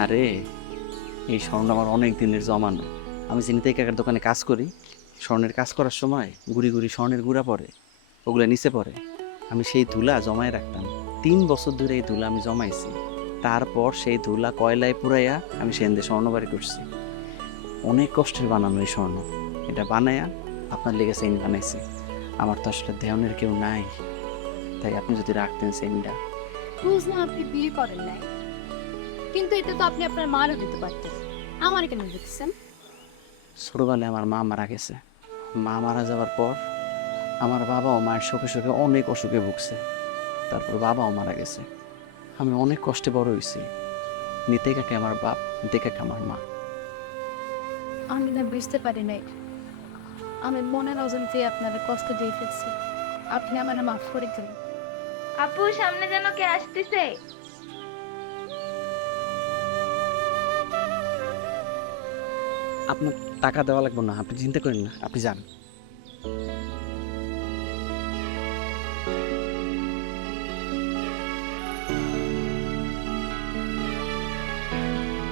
আরে এই স্বর্ণ আমার অনেক দিনের জমানো। আমি চিনিতে কাকার দোকানে কাজ করি। স্বর্ণের কাজ করার সময় গুড়ি গুড়ি স্বর্ণের গুঁড়া পড়ে, ওগুলো নিচে পড়ে। আমি সেই ধুলা জমায় রাখতাম। 3 বছর ধরে এই ধুলা আমি জমাইছি। তারপর সেই ধুলা কয়লায় পুরাইয়া আমি সেন দিয়ে স্বর্ণ বাড়ি করছি। অনেক কষ্টের বানানো এই স্বর্ণ। এটা বানায়া আপনার লেগে চেইন বানাইছি। আমার তো আসলে দেওয়ানের কেউ নাই, তাই আপনি যদি রাখতেন চেইনটা। বুঝলাম আপনি বিয়ে করেন নাই, কিন্তু এটা তো আপনি আপনার মারও দিতে পারতেন। আমার কেন দিতেছেন? ছোটবেলায় আমার মা মারা গেছে। মা মারা যাওয়ার পর আমার বাবাও মায়ের শোকে শোকে অনেক অসুখে ভুগছে। তারপর বাবাও মারা গেছে। আমি অনেক কষ্টে বড় হয়েছি। নিতে কাকে আমার বাপ, নিতে কাকে আমার মা। আমি না বুঝতে পারি নাই, আমি মনের অজান্তে আপনার কষ্ট দিয়ে ফেলছি। আপনি আমার মাফ করে দিন। আপু, সামনে যেন কে আসতেছে। আপনার টাকা দেওয়া লাগবে না, আপনি চিন্তা করেন না, আপনি যান।